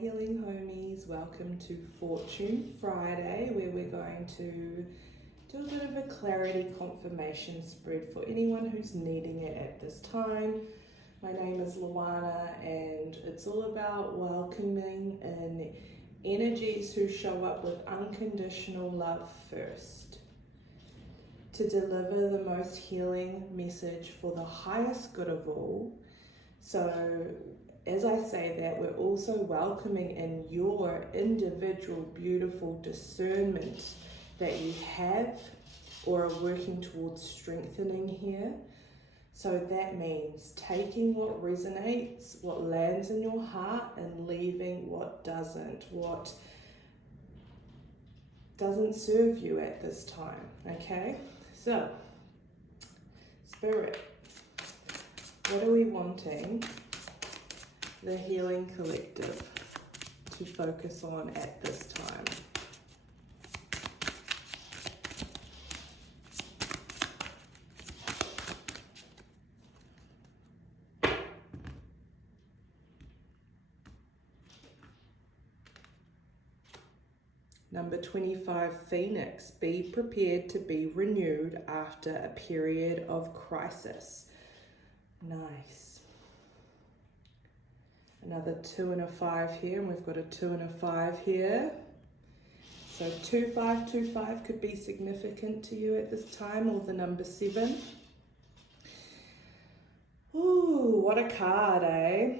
Healing Homies, welcome to Fortune Friday, where we're going to do a bit of a clarity confirmation spread for anyone who's needing it at this time. My name is Luana and it's all about welcoming in energies who show up with unconditional love first, to deliver the most healing message for the highest good of all. So as I say that, we're also welcoming in your individual beautiful discernment that you have or are working towards strengthening here. So that means taking what resonates, what lands in your heart, and leaving what doesn't serve you at this time, okay? So, Spirit, what are we wanting the Healing Collective to focus on at this time? Number 25, Phoenix. Be prepared to be renewed after a period of crisis. Nice. Another 2 and a 5 here, and we've got a 2 and a 5 here. So 2525 could be significant to you at this time, or the number 7. Ooh, what a card, eh?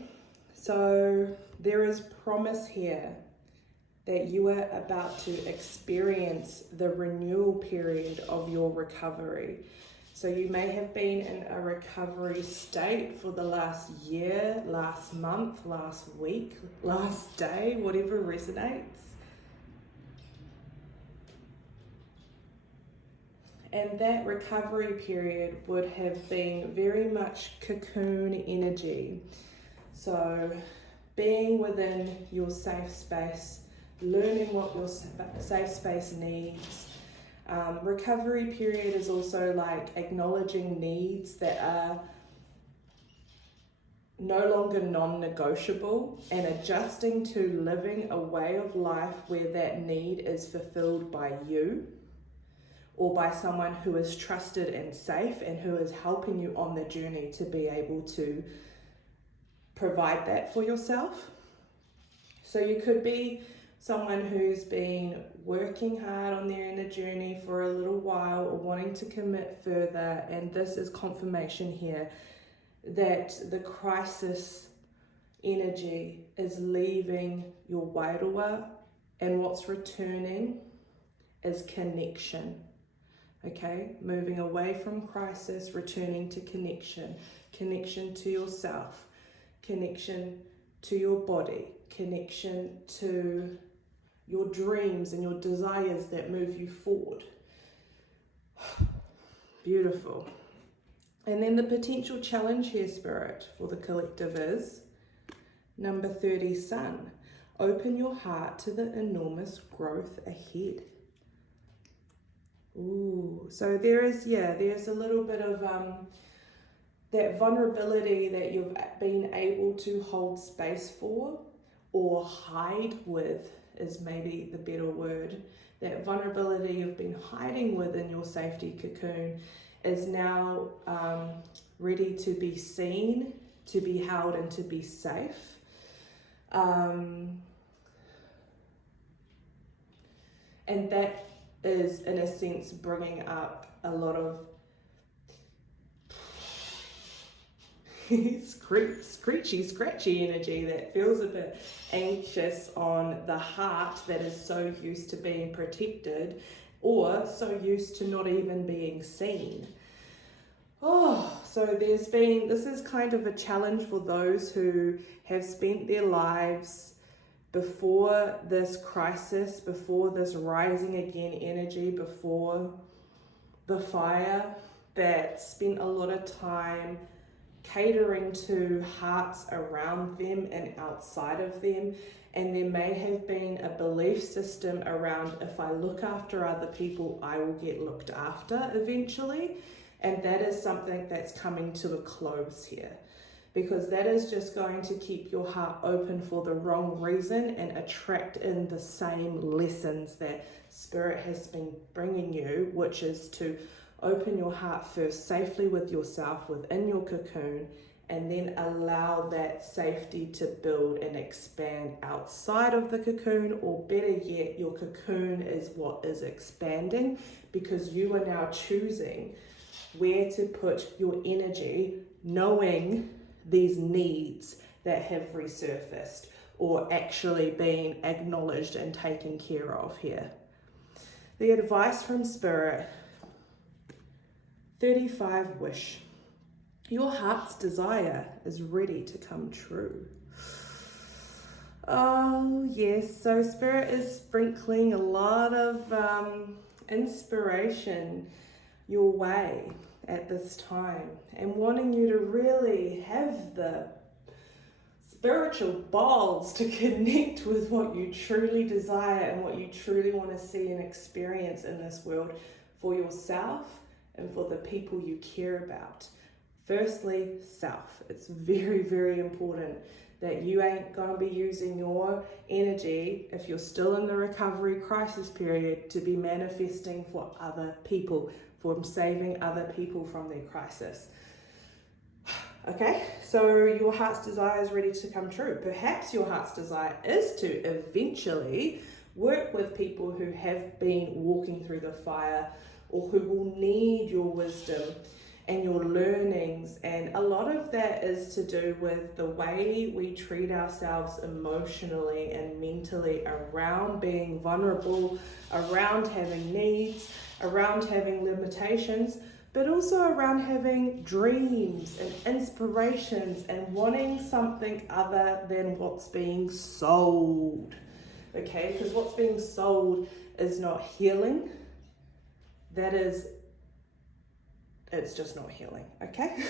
So there is promise here that you are about to experience the renewal period of your recovery. So you may have been in a recovery state for the last year, last month, last week, last day, whatever resonates. And that recovery period would have been very much cocoon energy. So being within your safe space, learning what your safe space needs. Recovery period is also like acknowledging needs that are no longer non-negotiable and adjusting to living a way of life where that need is fulfilled by you or by someone who is trusted and safe and who is helping you on the journey to be able to provide that for yourself. So you could be someone who's been working hard on their inner journey for a little while or wanting to commit further, and this is confirmation here that the crisis energy is leaving your wairua, and what's returning is connection. Okay, moving away from crisis, returning to connection to yourself, connection to your body, connection to your dreams and your desires that move you forward. Beautiful. And then the potential challenge here, Spirit, for the collective is number 30, Sun. Open your heart to the enormous growth ahead. Ooh, so there's a little bit of that vulnerability that you've been able to hold space for or hide with is maybe the better word. That vulnerability you've been hiding within your safety cocoon is now ready to be seen, to be held, and to be safe. And that is, in a sense, bringing up a lot of scratchy energy that feels a bit anxious on the heart, that is so used to being protected or so used to not even being seen. So this is kind of a challenge for those who have spent their lives before this crisis, before this rising again energy, before the fire, that spent a lot of time catering to hearts around them and outside of them, and there may have been a belief system around, if I look after other people, I will get looked after eventually, and that is something that's coming to a close here. because that is just going to keep your heart open for the wrong reason and attract in the same lessons that Spirit has been bringing you, which is to open your heart first safely with yourself within your cocoon, and then allow that safety to build and expand outside of the cocoon, or better yet, your cocoon is what is expanding, because you are now choosing where to put your energy, knowing these needs that have resurfaced or actually been acknowledged and taken care of here. The advice from Spirit, 35 wish. Your heart's desire is ready to come true. Oh yes, so Spirit is sprinkling a lot of inspiration your way at this time, and wanting you to really have the spiritual balls to connect with what you truly desire and what you truly want to see and experience in this world for yourself and for the people you care about. Firstly, self. It's very, very important that you ain't going to be using your energy, if you're still in the recovery crisis period, to be manifesting for other people, for saving other people from their crisis. Okay, so your heart's desire is ready to come true. Perhaps your heart's desire is to eventually work with people who have been walking through the fire, or who will need your wisdom and your learnings. And a lot of that is to do with the way we treat ourselves emotionally and mentally around being vulnerable, around having needs, around having limitations, but also around having dreams and inspirations and wanting something other than what's being sold. Okay, because what's being sold is not healing. It's just not healing, okay?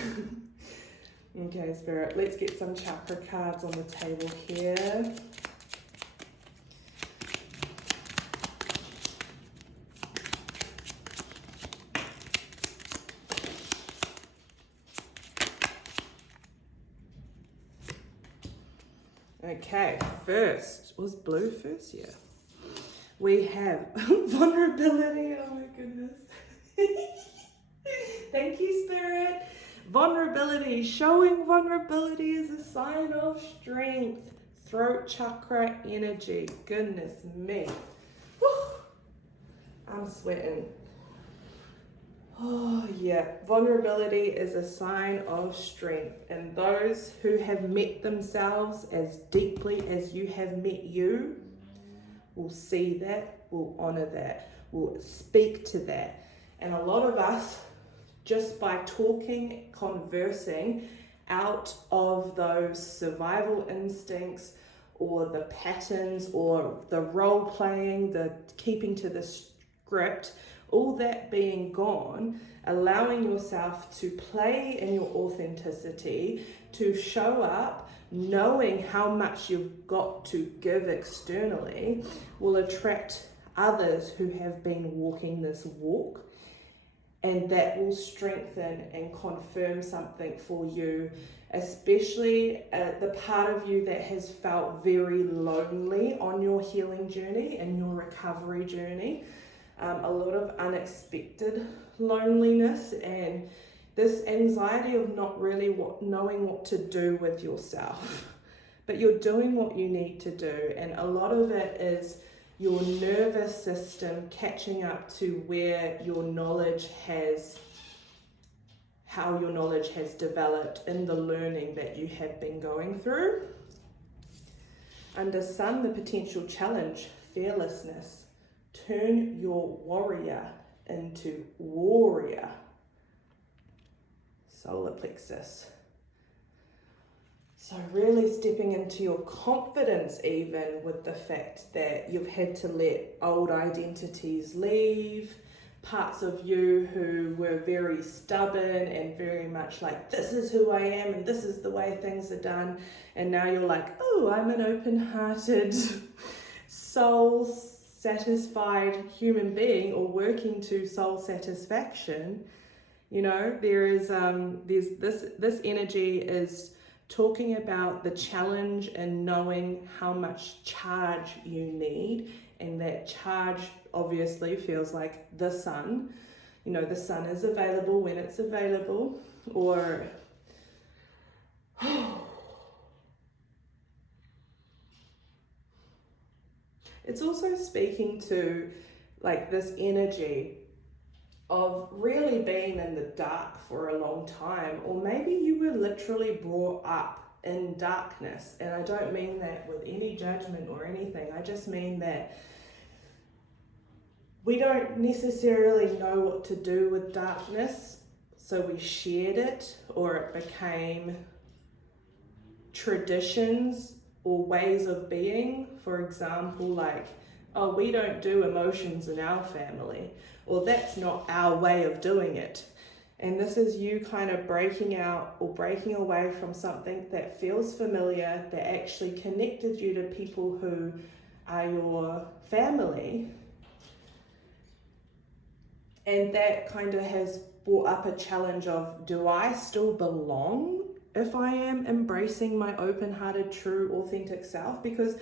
Okay, Spirit, let's get some chakra cards on the table here. Okay, first, was blue first? Yeah. We have vulnerability, oh my goodness. Thank you, Spirit. Vulnerability. Showing vulnerability is a sign of strength. Throat chakra energy. Goodness me. Whew. I'm sweating. Oh yeah. Vulnerability is a sign of strength. And those who have met themselves as deeply as you have met you will see that, will honor that, will speak to that. And a lot of us, just by talking, conversing out of those survival instincts, or the patterns, or the role playing, the keeping to the script, all that being gone, allowing yourself to play in your authenticity, to show up, knowing how much you've got to give externally, will attract others who have been walking this walk. And that will strengthen and confirm something for you, especially the part of you that has felt very lonely on your healing journey and your recovery journey. A lot of unexpected loneliness and this anxiety of not really knowing what to do with yourself. But you're doing what you need to do, and a lot of it is your nervous system catching up to where your knowledge has, how your knowledge has developed in the learning that you have been going through. Under Sun, the potential challenge, fearlessness. Turn your warrior into warrior. Solar plexus. So really stepping into your confidence, even with the fact that you've had to let old identities leave, parts of you who were very stubborn and very much like, this is who I am and this is the way things are done. And now you're like, oh, I'm an open-hearted, soul-satisfied human being, or working to soul satisfaction. You know, there's this energy is talking about the challenge in knowing how much charge you need, and that charge obviously feels like the sun. You know, the sun is available when it's available, or it's also speaking to like this energy of really being in the dark for a long time, or maybe you were literally brought up in darkness. And I don't mean that with any judgment or anything. I just mean that we don't necessarily know what to do with darkness, so we shared it, or it became traditions or ways of being. For example, like, oh, we don't do emotions in our family, or that's not our way of doing it. And this is you kind of breaking out or breaking away from something that feels familiar, that actually connected you to people who are your family. And that kind of has brought up a challenge of, do I still belong if I am embracing my open-hearted, true, authentic self? Because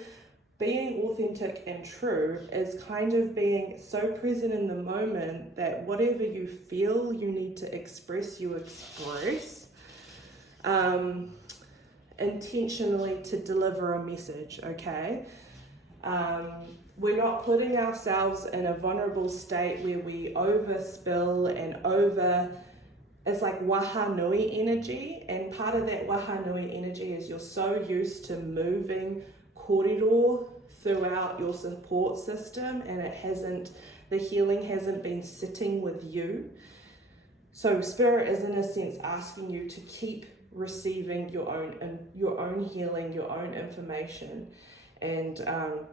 being authentic and true is kind of being so present in the moment that whatever you feel you need to express, you express intentionally to deliver a message, okay? We're not putting ourselves in a vulnerable state where we overspill and it's like wahanui energy, and part of that wahanui energy is you're so used to moving corridor throughout your support system, and the healing hasn't been sitting with you. So spirit is in a sense asking you to keep receiving your own healing, your own information, and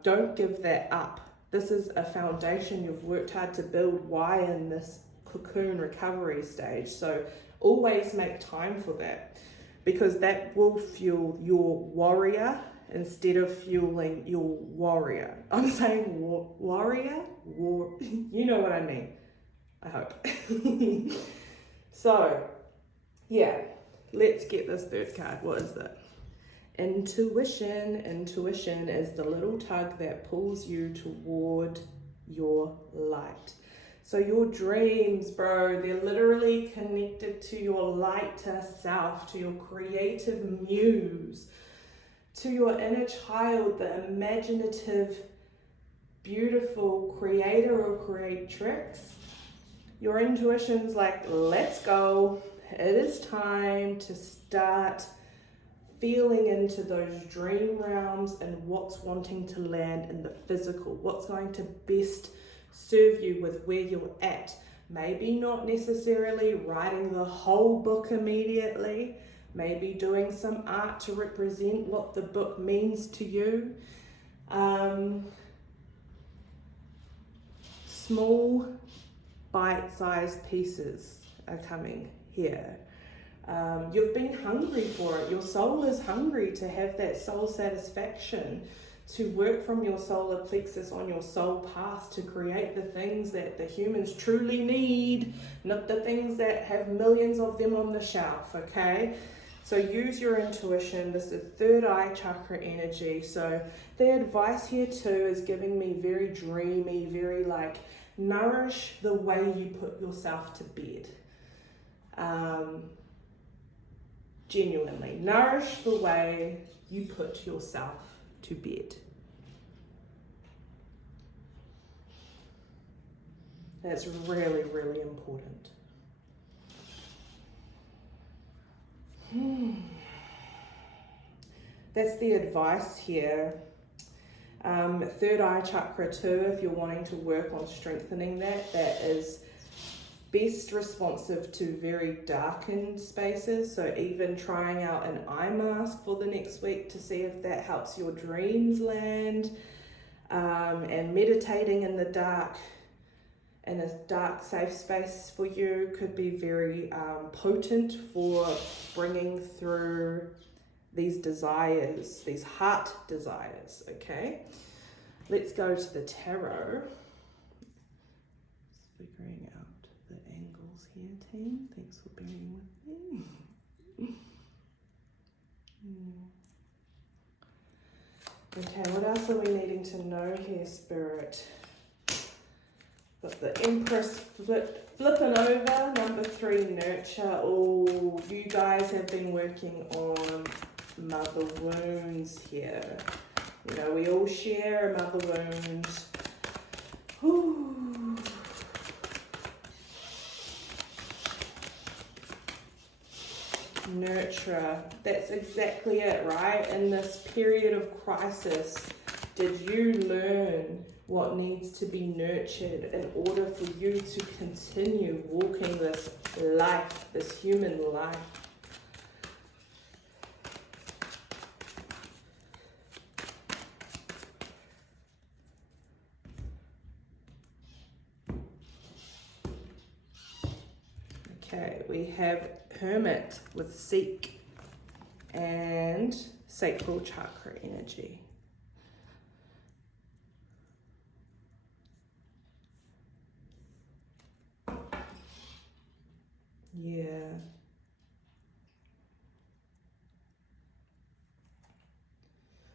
don't give that up. This is a foundation you've worked hard to build. Why in this cocoon recovery stage? So always make time for that, because that will fuel your warrior instead of fueling your warrior. I'm saying warrior? You know what I mean, I hope. So, yeah, let's get this third card. What is that? Intuition. Intuition is the little tug that pulls you toward your light. So your dreams, bro, they're literally connected to your lighter self, to your creative muse, to your inner child, the imaginative, beautiful creator or creatrix. Your intuition's like, let's go. It is time to start feeling into those dream realms and what's wanting to land in the physical, what's going to best serve you with where you're at. Maybe not necessarily writing the whole book immediately, maybe doing some art to represent what the book means to you. Small bite-sized pieces are coming here. You've been hungry for it. Your soul is hungry to have that soul satisfaction, to work from your solar plexus on your soul path to create the things that the humans truly need, not the things that have millions of them on the shelf, okay? So use your intuition. This is third eye chakra energy. So the advice here too is giving me very dreamy, very like, nourish the way you put yourself to bed. Genuinely, nourish the way you put yourself to bed. That's really, really important. That's the advice here. Third eye chakra too, if you're wanting to work on strengthening that is best responsive to very darkened spaces. So even trying out an eye mask for the next week to see if that helps your dreams land, and meditating in the dark, in a dark safe space for you, could be very potent for bringing through these desires, these heart desires, okay? Let's go to the tarot. Figuring out the angles here, team. Thanks for bearing with me. Okay, what else are we needing to know here, Spirit? Got the Empress flipping over. Number 3, nurture. Oh, you guys have been working on mother wounds here. You know, we all share a mother wound. Whew. Nurturer. That's exactly it, right? In this period of crisis, did you learn what needs to be nurtured in order for you to continue walking this life, this human life? Okay, we have Hermit with Seek and Sacral Chakra energy. Yeah.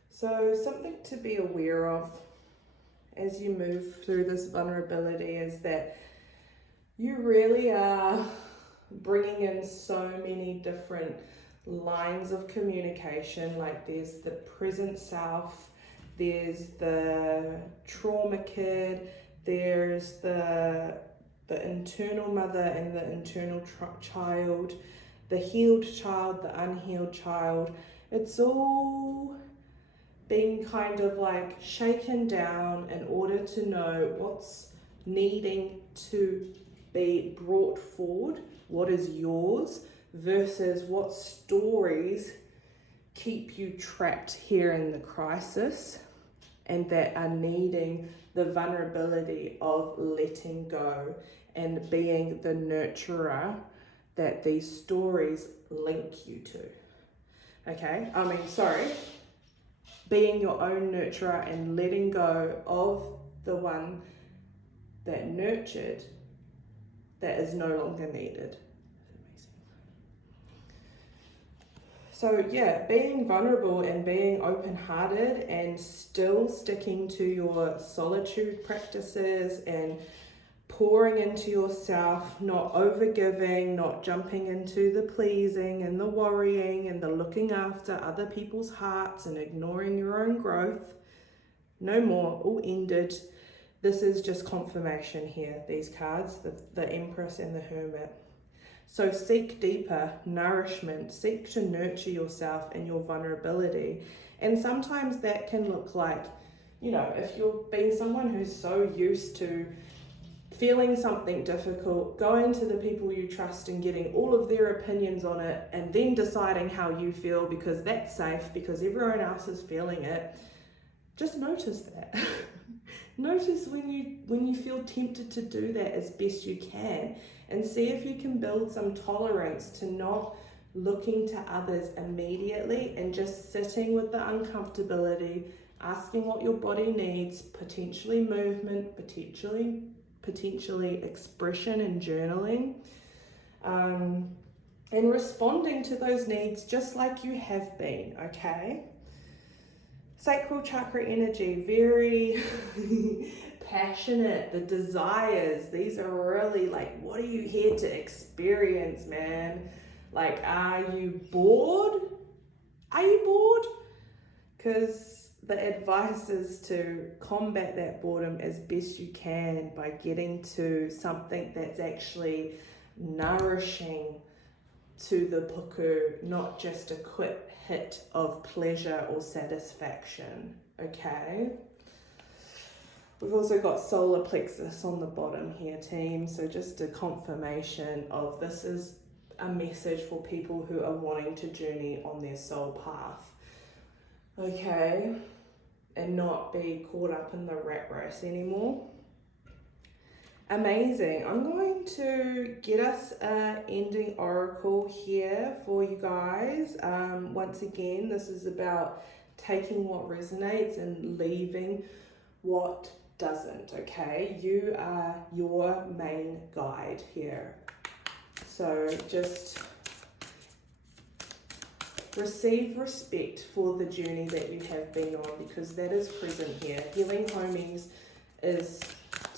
So something to be aware of as you move through this vulnerability is that you really are bringing in so many different lines of communication. Like there's the present self, there's the trauma kid, there's the internal mother and the internal child, the healed child, the unhealed child. It's all being kind of like shaken down in order to know what's needing to be brought forward, what is yours, versus what stories keep you trapped here in the crisis and that are needing the vulnerability of letting go and being the nurturer that these stories link you to. Okay, being your own nurturer and letting go of the one that nurtured that is no longer needed. So yeah, being vulnerable and being open-hearted and still sticking to your solitude practices and pouring into yourself, not overgiving, not jumping into the pleasing and the worrying and the looking after other people's hearts and ignoring your own growth. No more, all ended. This is just confirmation here, these cards, the Empress and the Hermit. So seek deeper nourishment, seek to nurture yourself and your vulnerability. And sometimes that can look like, you know, if you're being someone who's so used to feeling something difficult, going to the people you trust and getting all of their opinions on it and then deciding how you feel because that's safe, because everyone else is feeling it. Just notice that. Notice when you feel tempted to do that as best you can, and see if you can build some tolerance to not looking to others immediately and just sitting with the uncomfortability, asking what your body needs, potentially movement, potentially expression and journaling, and responding to those needs just like you have been, okay? Sacral chakra energy, very passionate, the desires, these are really like, what are you here to experience, man? Like, are you bored? Are you bored? Because the advice is to combat that boredom as best you can by getting to something that's actually nourishing to the puku, not just a quick hit of pleasure or satisfaction, okay? We've also got solar plexus on the bottom here, team, so just a confirmation of this is a message for people who are wanting to journey on their soul path, okay, and not be caught up in the rat race anymore. Amazing. I'm going to get us an ending oracle here for you guys. Once again, this is about taking what resonates and leaving what doesn't, okay? You are your main guide here. So just Receive respect for the journey that you have been on, because that is present here. Healing homies is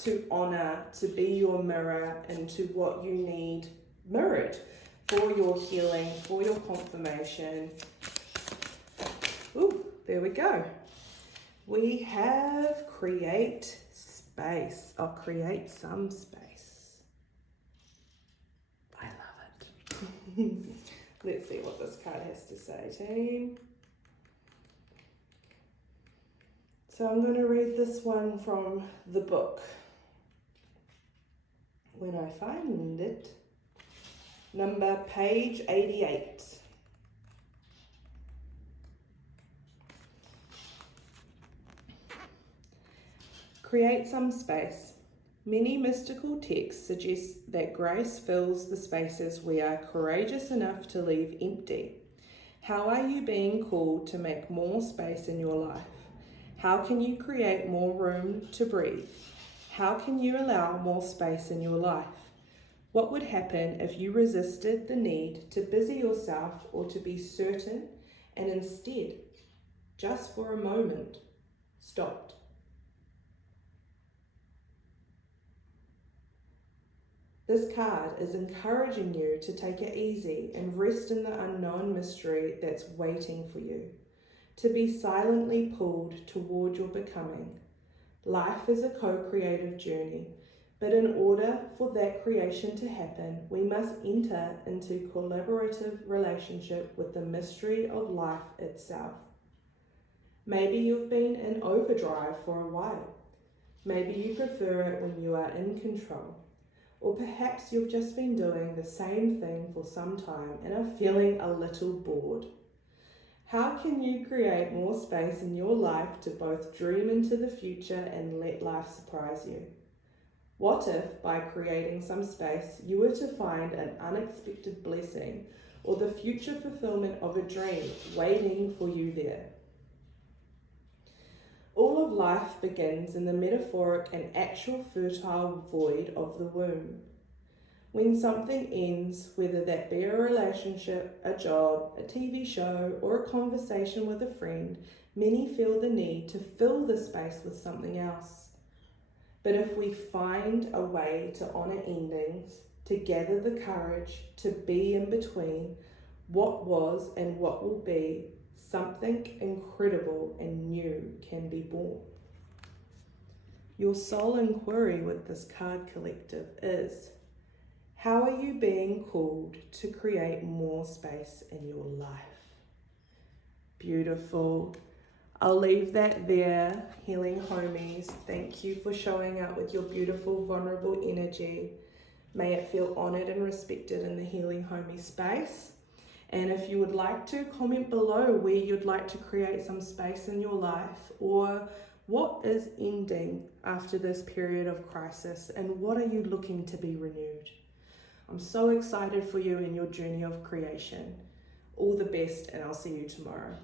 to honour, to be your mirror into what you need mirrored for your healing, for your confirmation. Ooh, there we go. We have create space. I'll create some space. I love it. Let's see what this card has to say, team. So I'm going to read this one from the book. When I find it, page 88. Create some space. Many mystical texts suggest that grace fills the spaces we are courageous enough to leave empty. How are you being called to make more space in your life? How can you create more room to breathe? How can you allow more space in your life? What would happen if you resisted the need to busy yourself or to be certain and instead, just for a moment, stopped? This card is encouraging you to take it easy and rest in the unknown mystery that's waiting for you, to be silently pulled toward your becoming. Life is a co-creative journey, but in order for that creation to happen, we must enter into collaborative relationship with the mystery of life itself. Maybe you've been in overdrive for a while. Maybe you prefer it when you are in control. Or perhaps you've just been doing the same thing for some time and are feeling a little bored. How can you create more space in your life to both dream into the future and let life surprise you? What if, by creating some space, you were to find an unexpected blessing or the future fulfillment of a dream waiting for you there? All of life begins in the metaphoric and actual fertile void of the womb. When something ends, whether that be a relationship, a job, a TV show, or a conversation with a friend, many feel the need to fill the space with something else. But if we find a way to honour endings, to gather the courage to be in between what was and what will be, something incredible and new can be born. Your soul inquiry with this card collective is, how are you being called to create more space in your life? Beautiful. I'll leave that there. Healing homies, thank you for showing up with your beautiful, vulnerable energy. May it feel honoured and respected in the Healing Homie space. And if you would like to, comment below where you'd like to create some space in your life, or what is ending after this period of crisis and what are you looking to be renewed? I'm so excited for you in your journey of creation. All the best, and I'll see you tomorrow.